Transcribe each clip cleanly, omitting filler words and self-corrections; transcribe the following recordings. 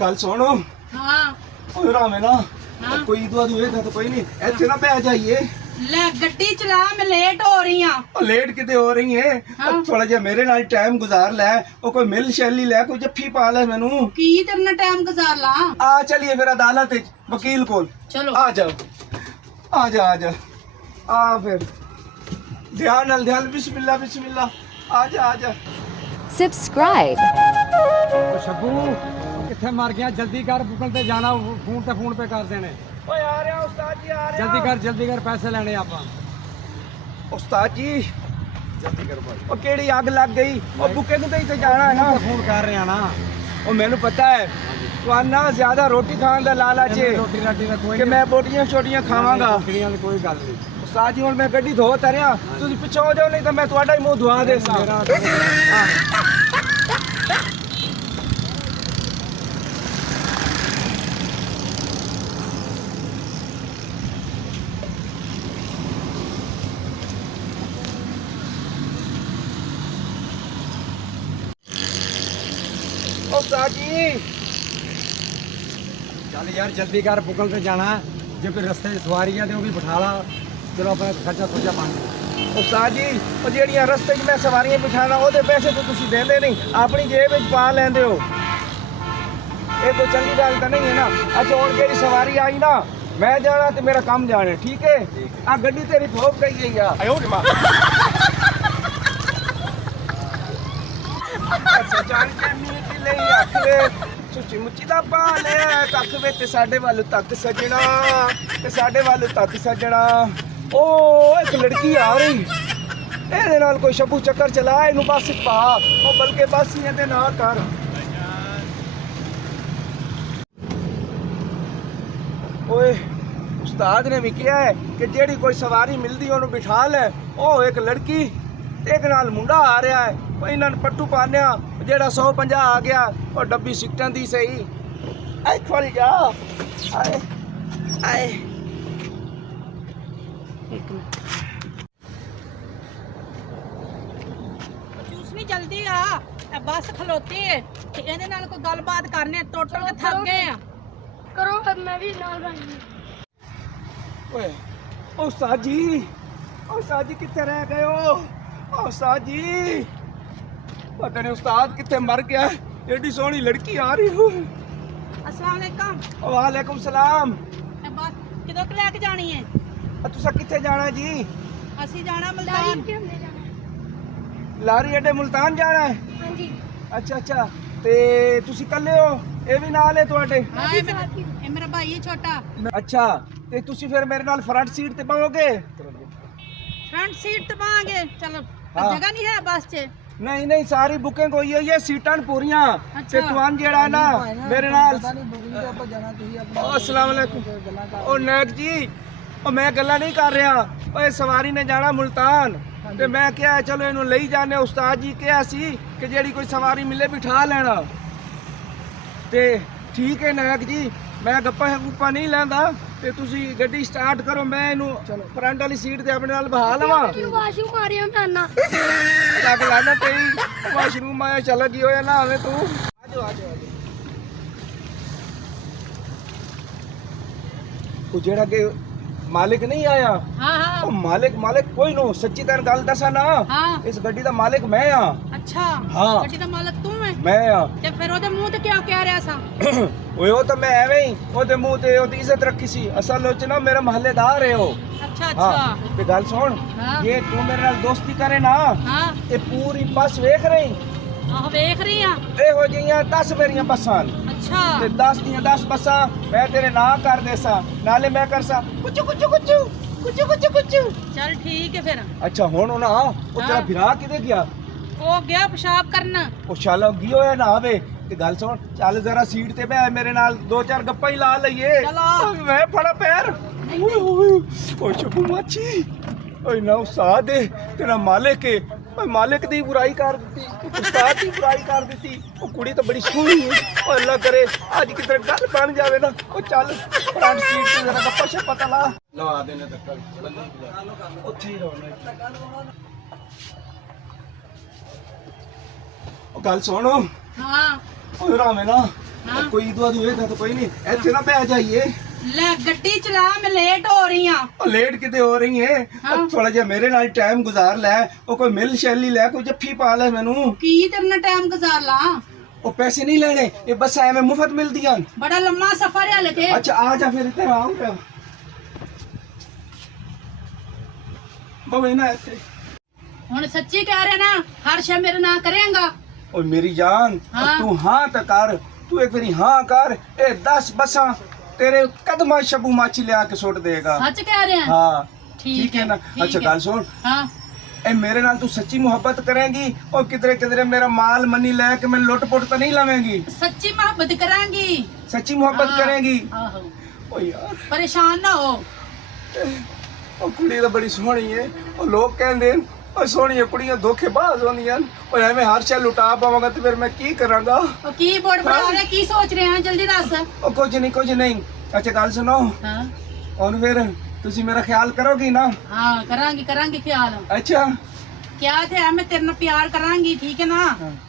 ਗੱਲ ਸੁਣੋ। ਹਾਂ ਓਏ ਰਾਮੇ ਨਾ ਹਾਂ। ਕੋਈ ਦੁਆ ਦੁਏਗਾ ਤਾਂ ਕੋਈ ਨਹੀਂ, ਇੱਥੇ ਨਾ ਬਹਿ ਜਾਈਏ। ਲੈ ਗੱਡੀ ਚਲਾ, ਮੈਂ ਲੇਟ ਹੋ ਰਹੀ ਆ। ਲੇਟ ਕਿਤੇ ਹੋ ਰਹੀ ਹੈ? ਹਾਂ। ਥੋੜਾ ਜਿਹਾ ਮੇਰੇ ਨਾਲ ਟਾਈਮ ਗੁਜ਼ਾਰ ਲੈ। ਉਹ ਕੋਈ ਮਿਲ ਸ਼ੈਲੀ ਲੈ, ਕੋਈ ਜੱਫੀ ਪਾ ਲੈ ਮੈਨੂੰ। ਕੀ ਤੇਰੇ ਨਾਲ ਟਾਈਮ ਗੁਜ਼ਾਰ ਲਾ। ਆ ਚਲੀਏ ਫਿਰ ਅਦਾਲਤ ਵਿੱਚ ਵਕੀਲ ਕੋਲ। ਚਲੋ ਆ ਜਾ ਆ ਜਾ ਆ ਜਾ ਆ ਫਿਰ ਧਿਆਨ ਨਾਲ ਧਿਆਨ। ਬਿਸਮਿल्लाह बिस्मिल्लाह। ਆ ਜਾ ਆ ਜਾ। Subscribe. ਸ਼ੱਗੂ ਕਿੱਥੇ ਮਰ ਗਿਆ? ਜਲਦੀ ਕਰ, ਗੂਗਲ ਤੇ ਜਾਣਾ, ਫੋਨ ਪੇ ਕਰ ਦੇਣੇ। ਓਏ ਆ ਰਿਹਾ ਉਸਤਾਦ ਜੀ, ਆ ਰਿਹਾ। ਜਲਦੀ ਕਰ ਪੈਸੇ ਲੈਣੇ ਆਪਾਂ। ਉਸਤਾਦ ਜੀ ਜਲਦੀ ਕਰ ਭਾਈ। ਉਹ ਕਿਹੜੀ ਅੱਗ ਲੱਗ ਗਈ? ਉਹ ਬੁੱਕੇ ਨੂੰ ਤੇ ਇੱਥੇ ਜਾਣਾ ਹੈ ਨਾ। ਫੋਨ ਕਰ ਰਿਹਾ ਨਾ। ਉਹ ਮੈਨੂੰ ਪਤਾ ਹੈ ਤੁਹਾਨੂੰ ਜ਼ਿਆਦਾ ਰੋਟੀ ਖਾਣ ਦਾ ਲਾਲਚ ਹੈ ਰੋਟੀ ਰਾਟੀ ਦਾ ਕੋਈ ਕਿ ਮੈਂ ਬੋਟੀਆਂ ਛੋਟੀਆਂ ਖਾਵਾਂਗਾ। ਰੋਟੀਆਂ ਦੀ ਕੋਈ ਗੱਲ ਨਹੀਂ। ਉਸਤਾਦ ਜੀ ਹੁਣ ਮੈਂ ਗੱਡੀ ਧੋ ਤਰਿਆ, ਤੁਸੀਂ ਪਿੱਛੇ ਹੋ ਜਾਓ, ਨਹੀਂ ਤਾਂ ਮੈਂ ਤੁਹਾਡਾ ਹੀ ਮੂੰਹ ਧੁਆ ਦੇ ਸਾਂ। ਉਸਤਾਦ ਜੀ ਚੱਲ ਯਾਰ ਜਲਦੀ ਕਰ, ਗੂਗਲ ਤੇ ਜਾਣਾ। ਜੇ ਕੋਈ ਰਸਤੇ 'ਚ ਸਵਾਰੀ ਆ ਤੇ ਉਹ ਵੀ ਬਿਠਾ ਲਾ। ਚਲੋ ਆਪਣਾ ਖਰਚਾ ਖੁਰਚਾ ਬਣ। ਉਸਤਾਦ ਜੀ ਉਹ ਜਿਹੜੀਆਂ ਰਸਤੇ 'ਚ ਮੈਂ ਸਵਾਰੀਆਂ ਬਿਠਾਣਾ ਉਹਦੇ ਪੈਸੇ ਤਾਂ ਤੁਸੀਂ ਦਿੰਦੇ ਨਹੀਂ, ਆਪਣੀ ਜੇਬ ਵਿੱਚ ਪਾ ਲੈਂਦੇ ਹੋ। ਇਹ ਕੋਈ ਚੰਗੀ ਗੱਲ ਤਾਂ ਨਹੀਂ ਹੈ ਨਾ। ਅੱਛਾ ਹੁਣ ਜਿਹੜੀ ਸਵਾਰੀ ਆਈ ਨਾ, ਮੈਂ ਜਾਣਾ ਤੇ ਮੇਰਾ ਕੰਮ ਜਾਣਾ, ਠੀਕ ਹੈ? ਆ ਗੱਡੀ ਤੇਰੀ ਠੋਕ ਗਈ ਹੈ ਯਾਰ। ਆਇਓ ਰੇ ਮਾਂ। ਅੱਛਾ ਜਾਨ ਕੇ ਮੀਟ ਲਈ ਆਖਵੇ ਸੁੱਚੀ ਮੁੱਚੀ ਦਾ ਪਾ ਲੈ ਕੱਖ ਵੇ ਤੇ ਸਾਡੇ ਵੱਲ ਤੱਕ ਸਜਣਾ, ਤੇ ਸਾਡੇ ਵੱਲ ਤੱਕ ਸਜਣਾ। ਉਹ ਇੱਕ ਲੜਕੀ ਆ ਰਹੀ, ਇਹਦੇ ਨਾਲ ਕੋਈ ਸ਼ੱਬੂ ਚੱਕਰ ਚਲਾ, ਇਹਨੂੰ ਬੱਸ ਪਾ। ਉਹ ਬਲਕਿ ਬੱਸ ਹੀ ਇਹਦੇ ਨਾ ਕਰ। ਓਏ ਉਸਤਾਦ ਨੇ ਵੀ ਕਿਹਾ ਹੈ ਕਿ ਜਿਹੜੀ ਕੋਈ ਸਵਾਰੀ ਮਿਲਦੀ ਉਹਨੂੰ ਬਿਠਾ ਲੈ। ਉਹ ਇੱਕ ਲੜਕੀ ਤੇ ਇੱਕ ਨਾਲ ਮੁੰਡਾ ਆ ਰਿਹਾ ਹੈ। ਉਹ ਇਹਨਾਂ ਨੂੰ ਪੱਟੂ ਪਾਣਿਆ, ਜਿਹੜਾ 150 ਆ ਗਿਆ ਉਹ ਡੱਬੀ ਸਿੱਟਾਂ ਦੀ ਸਹੀ। ਆਏ ਖੋਲ ਜਾ। ਆਏ ਆਏ ਇੱਕ ਮਿੰਟ ਚੂਸਨੀ ਜਲਦੀ ਆ, ਇਹ ਬੱਸ ਖਲੋਤੀ ਹੈ ਤੇ ਇਹਦੇ ਨਾਲ ਕੋਈ ਗੱਲਬਾਤ ਕਰਨੀ ਹੈ। ਟੁੱਟ ਕੇ ਥੱਕ ਗਏ ਆ। ਕਰੋ ਫਿਰ ਮੈਂ ਵੀ ਨਾਲ ਬਣੀ। ਓਏ ਉਸਤਾਦ ਜੀ, ਉਸਤਾਦ ਜੀ ਕਿੱਥੇ ਰਹਿ ਗਏ ਹੋ? ਉਸਤਾਦ ਜੀ ਪਤਾ ਨਹੀਂ ਉਸਤਾਦ ਕਿੱਥੇ ਮਰ ਗਿਆ। ਏਡੀ ਸੋਹਣੀ ਲੜਕੀ ਆ ਰਹੀ ਹੋ। अस्सलाम वालेकुम। ਵਾਲੇਕੁਮ ਸਲਾਮ। ਇਹ ਬੱਸ ਕਿਦੋਂ ਕੁ ਲੈ ਕੇ ਜਾਣੀ ਹੈ? ਤੁਸੀਂ ਕਿੱਥੇ ਜਾਣਾ ਜੀ? ਅਸੀਂ ਜਾਣਾ ਲਾਰੀ ਮਲਤਾਨ। ਤੇ हमने जाना ਲਾਰੀ ਅੱਡੇ ਮੁਲਤਾਨ ਜਾਣਾ ਹੈ? है। हाँ जी। ਅੱਛਾ ਅੱਛਾ, ਤੇ ਤੁਸੀਂ ਇਕੱਲੇ ਹੋ? ਇਹ ਵੀ ਨਾਲ ਹੈ ਤੁਹਾਡੇ? ਹਾਂ ਇਹ ਮੇਰਾ ਭਾਈ ਹੈ ਛੋਟਾ। ਅੱਛਾ, ਤੇ ਤੁਸੀਂ ਫਿਰ ਮੇਰੇ ਨਾਲ ਫਰੰਟ ਸੀਟ ਤੇ ਬਵੋਗੇ? ਫਰੰਟ ਸੀਟ ਤੇ ਪਾਵਾਂਗੇ। ਚਲੋ ਹਾਂ। ਜਗ੍ਹਾ ਨਹੀਂ ਹੈ ਬੱਸ 'ਚ। ਨਹੀਂ ਨਹੀਂ, ਸਾਰੀ ਬੁਕਿੰਗ ਹੋਈ ਹੋਈ ਹੈ, ਸੀਟਾਂ ਪੂਰੀਆਂ। ਤੇ ਅੱਛਾ। ਤੁਹਾਨੂੰ ਜਿਹੜਾ ਨਾ ਮੇਰੇ ਨਾਲ। ਉਹ ਅਸਲਾਮ ਵਾਲੇਕੁਮ। ਉਹ ਨੈਕ ਜੀ, ਉਹ ਮੈਂ ਗੱਲਾਂ ਨਹੀਂ ਕਰ ਰਿਹਾ। ਓਏ ਸਵਾਰੀ ਨੇ ਜਾਣਾ ਮੁਲਤਾਨ ਤੇ ਮੈਂ ਕਿਹਾ ਚਲੋ ਇਹਨੂੰ ਲਈ ਜਾਣੇ। ਉਸਤਾਦ ਜੀ ਕਿਹਾ ਸੀ ਕਿ ਜਿਹੜੀ ਕੋਈ ਸਵਾਰੀ ਮਿਲੇ ਬਿਠਾ ਲੈਣਾ। ਤੇ ਠੀਕ ਹੈ ਨੈਕ ਜੀ, ਮੈਂ ਗੱਪਾਂ ਨਹੀਂ ਲੈਂਦਾ। ਤੇ ਤੁਸੀਂ ਗੱਡੀ ਸਟਾਰਟ ਕਰੋ, ਮੈਂ ਇਹਨੂੰ ਫਰੰਟ ਵਾਲੀ ਸੀਟ ਤੇ ਆਪਣੇ ਨਾਲ ਬਹਾ ਲਵਾਂ। वाशरूम मारिया मैं ना। ਲੱਗ ਲਾਣਾ ਤੇਰੀ ਵਾਸ਼ਰੂਮ ਆਇਆ ਚੱਲ ਗਈ ਹੋਇਆ ਨਾ ਆਵੇਂ ਤੂੰ। ਆਜੋ ਆਜੋ ਆਜੋ। ਉਹ ਜਿਹੜਾ ਕਿ ਮਾਲਿਕ ਨਹੀਂ ਆਇਆ, ਹਾਂ ਹਾਂ ਉਹ ਮਾਲਿਕ ਕੋਈ ਨੂੰ ਸੱਚੀ ਤੈਨੂੰ ਗੱਲ ਦੱਸਾਂ ਨਾ, ਹਾਂ। ਇਸ ਗੱਡੀ ਦਾ ਮਾਲਿਕ ਮੈਂ ਆ। ਅੱਛਾ ਹਾਂ। ਗੱਡੀ ਦਾ ਮਾਲਕ ਤੂੰ ਹੈ? ਮੈਂ ਆ। ਤੇ ਫਿਰ ਉਹਦੇ ਮੂੰਹ ਤੇ ਕਿਉਂ ਕਹਿ ਰਿਹਾ ਸਾਂ? ਓਏ ਉਹ ਤਾਂ ਮੈਂ ਐਵੇਂ ਹੀ ਉਹਦੇ ਮੂੰਹ ਤੇ ਉਹਦੀ ਇੱਜ਼ਤ ਰੱਖੀ ਸੀ। ਅਸਲ ਵਿੱਚ ਨਾ ਮੇਰਾ ਮਹੱਲੇਦਾਰ ਹੈ ਉਹ। ਅੱਛਾ ਹਾਂ ਅੱਛਾ। ਤੇ ਗੱਲ ਸੁਣ, ਹਾਂ। ਇਹ ਤੂੰ ਮੇਰੇ ਨਾਲ ਦੋਸਤੀ ਕਰੇ ਨਾ, ਹਾਂ ਇਹ ਪੂਰੀ ਬੱਸ ਵੇਖ ਰਹੀ, ਆਹ ਵੇਖ ਰਹੀ ਆ। ਇਹੋ ਜਿਹੀਆਂ 10 ਮੇਰੀਆਂ ਬੱਸਾਂ ਨੇ। ਅੱਛਾ ਤੇ 10 ਦੀਆਂ 10 ਬੱਸਾਂ ਮੈਂ ਤੇਰੇ ਨਾਂ ਕਰ ਦੇਸਾਂ, ਨਾਲੇ ਮੈਂ ਕਰਸਾਂ ਕੁਚੂ ਕੁਚੂ ਕੁਚੂ ਕੁਚੂ ਕੁਚੂ ਕੁਚੂ। ਚੱਲ ਠੀਕ ਹੈ ਫਿਰ। ਅੱਛਾ ਹੁਣ ਉਹ ਨਾ ਉਹ ਤੇਰਾ ਹਾਂ। ਵਿਰਾਹ ਕਿਤੇ ਗਿਆ? ਉਹ ਗਿਆ ਪਿਸ਼ਾਬ ਕਰਨ। ਉਹ ਸ਼ਾਲਾ ਗੀ ਹੋਇਆ ਨਾ ਆਵੇ। ਤੇ ਗੱਲ ਸੁਣ, ਚੱਲ ਜ਼ਰਾ ਸੀਟ ਤੇ ਬਹਿ ਮੇਰੇ ਨਾਲ, 2-4 ਗੱਪਾਂ ਹੀ ਲਾ ਲਈਏ। ਚਲੋ। ਮੈਂ ਫੜਾ ਪੈਰ। ਓਏ ਓਏ ਓਏ ਸ਼ੁਭੂ ਮਾਚੀ, ਓਏ ਨਾ ਉਸਤਾਦ ਦੇ ਤੇਰਾ ਮਾਲਿਕ ਹੈ। ਓਏ ਮਾਲਿਕ ਦੀ ਬੁਰਾਈ ਕਰ ਦਿੱਤੀ, ਉਸਤਾਦ ਦੀ ਬੁਰਾਈ ਕਰ ਦਿੱਤੀ। ਉਹ ਕੁੜੀ ਤਾਂ ਬੜੀ ਸੋਹਣੀ ਹੈ। ਓ ਅੱਲਾ ਕਰੇ ਅੱਜ ਕਿਤੇ ਗੱਲ ਬਣ ਜਾਵੇ ਨਾ। ਉਹ ਚੱਲ ਫਰੰਟ ਸੀਟ ਤੇ ਜ਼ਰਾ ਗੱਪਾਂ ਸ਼ੱਪਾਂ ਤਾਂ ਲਾ ਲਵਾ ਦੇਣੇ ਤੱਕ ਉੱਥੇ ਹੀ ਰਹੋ। ਉਹ ਗੱਲ ਸੁਣੋ। ਹਾਂ ਓਏ ਰਾਮੇ ਨਾ ਹਾਂ ਕੋਈ ਦੁਆ ਹੋਏਗਾ ਤਾਂ ਕੋਈ ਨਹੀਂ ਇੱਥੇ ਨਾ ਬਹਿ ਜਾਈਏ ਲੈ ਗੱਡੀ ਚਲਾ ਮੈਂ ਲੇਟ ਹੋ ਰਹੀ ਆ ਉਹ ਲੇਟ ਕਿਤੇ ਹੋ ਰਹੀ ਹੈ ਹਾਂ। ਥੋੜਾ ਜਿਹਾ ਮੇਰੇ ਨਾਲ ਟਾਈਮ ਗੁਜ਼ਾਰ ਲੈ ਉਹ ਕੋਈ ਮਿਲ ਸ਼ੈਲੀ ਲੈ ਕੋਈ ਜੱਫੀ ਪਾ ਲੈ ਮੈਨੂੰ ਕੀ ਤੇਰੇ ਨਾਲ ਟਾਈਮ ਗੁਜ਼ਾਰ ਲਾ ਉਹ ਪੈਸੇ ਨਹੀਂ ਲੈਣੇ ਇਹ ਬਸ ਐਵੇਂ ਮੁਫਤ ਮਿਲਦੀਆਂ ਬੜਾ ਲੰਮਾ ਸਫ਼ਰ ਹੈ ਲਗੇ ਅੱਛਾ ਆ ਜਾ ਫਿਰ ਇੱਥੇ ਆਉਂ ਪਿਆ ਬਵੇ ਨਾ ਇੱਥੇ ਹੁਣ ਸੱਚੀ ਕਹਿ ਰਿਹਾ ਨਾ ਹਰ ਸ਼ੈ ਮੇਰੇ ਨਾਲ ਕਰੇਂਗਾ ਓਏ ਮੇਰੀ ਜਾਨ ਹਾਂ। ਤੂੰ ਹਾਂ ਤਾਂ ਕਰ ਤੂੰ ਇੱਕ ਵਾਰੀ ਹਾਂ ਕਰ ਇਹ 10 ਬੱਸਾਂ ਤੇਰੇ ਕਦਮਾਂ ਸ਼ਬੂ ਮਾਚੀ ਲਿਆ ਕੇ ਸੁੱਟ ਦੇਗਾ ਸੱਚ ਕਹਿ ਰਿਹਾ ਹਾਂ ਠੀਕ ਹੈ ਨਾ ਠੀਕ ਅੱਛਾ ਹੈ। ਗੱਲ ਸੁਣ ਹਾਂ ਇਹ ਮੇਰੇ ਨਾਲ ਤੂੰ ਸੱਚੀ ਮੁਹੱਬਤ ਕਰੇਂਗੀ और किधरे किधरे मेरा माल मनी लेके मैं लुट पुट तो नहीं लवेंगी ਸੱਚੀ ਮੁਹੱਬਤ ਕਰਾਂਗੀ सच्ची मोहब्बत ਹਾਂ। करेंगी ਆਹੋ ओ यार ਪਰੇਸ਼ਾਨ ਨਾ ਹੋ ਉਹ ਕੁੜੀ ਤਾਂ ਬੜੀ ਸੋਹਣੀ ਏ ਉਹ ਲੋਕ ਕਹਿੰਦੇ ਨੇ ਉਹ ਸੋਹਣੀਆਂ ਕੁੜੀਆਂ ਧੋਖੇਬਾਜ਼ ਹੁੰਦੀਆਂ ਨੇ ਉਹ ਐਵੇਂ ਹਰ ਸ਼ੈ ਲੁਟਾ ਪਾਵਾਂਗਾ ਤੇ ਫਿਰ ਮੈਂ ਕੀ ਕਰਾਂਗਾ ਉਹ ਕੀ ਬੋੜ ਬਣਾ ਰਿਹਾ ਕੀ ਸੋਚ ਰਿਹਾ ਜਲਦੀ ਦੱਸ ਉਹ ਕੁਝ ਨਹੀਂ ਅੱਛਾ ਗੱਲ ਸੁਣੋ ਹਾਂ ਹੁਣ ਫਿਰ ਤੁਸੀਂ ਮੇਰਾ ਖਿਆਲ ਕਰੋਗੀ ਨਾ ਹਾਂ ਕਰਾਂਗੀ ਖਿਆਲ ਅੱਛਾ ਕਿਆ ਤੇ ਹੈ ਮੈਂ ਤੇਰੇ ਨਾਲ ਪਿਆਰ ਕਰਾਂਗੀ ਠੀਕ ਹੈ ਨਾ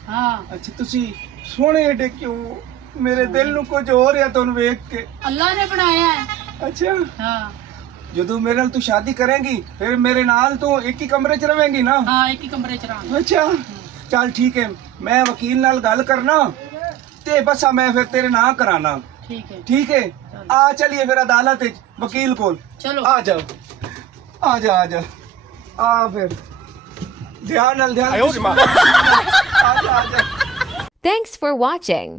ਹਾਂ ਅੱਛਾ ਤੁਸੀਂ ਸੋਹਣੇ ਏਡੇ ਕਿਉਂ ਮੇਰੇ ਦਿਲ ਨੂੰ ਕੁਝ ਹੋ ਰਿਹਾ ਤੁਹਾਨੂੰ ਵੇਖ ਕੇ ਅੱਲਾ ਨੇ ਬਣਾਇਆ ਹੈ ਅੱਛਾ ਹਾਂ ਜਦੋਂ ਮੇਰੇ ਨਾਲ ਤੂੰ ਸ਼ਾਦੀ ਕਰੇਂਗੀ ਫਿਰ ਮੇਰੇ ਨਾਲ ਤੂੰ ਇੱਕ ਹੀ ਕਮਰੇ 'ਚ ਰਵੇਂਗੀ ਨਾ ਹਾਂ ਇੱਕ ਹੀ ਕਮਰੇ ਚ ਰਹਾਂਗੇ ਅੱਛਾ ਚੱਲ ਠੀਕ ਹੈ ਮੈਂ ਵਕੀਲ ਨਾਲ ਗੱਲ ਕਰਨਾ ਤੇ ਬਸ ਮੈਂ ਫਿਰ ਤੇਰੇ ਨਾਂ ਕਰਾਣਾ ਠੀਕ ਹੈ ठीक है आ चलिए फिर अदालत है वकील को चलो आ जाओ आ फिर ध्यान आ जा Thanks for watching.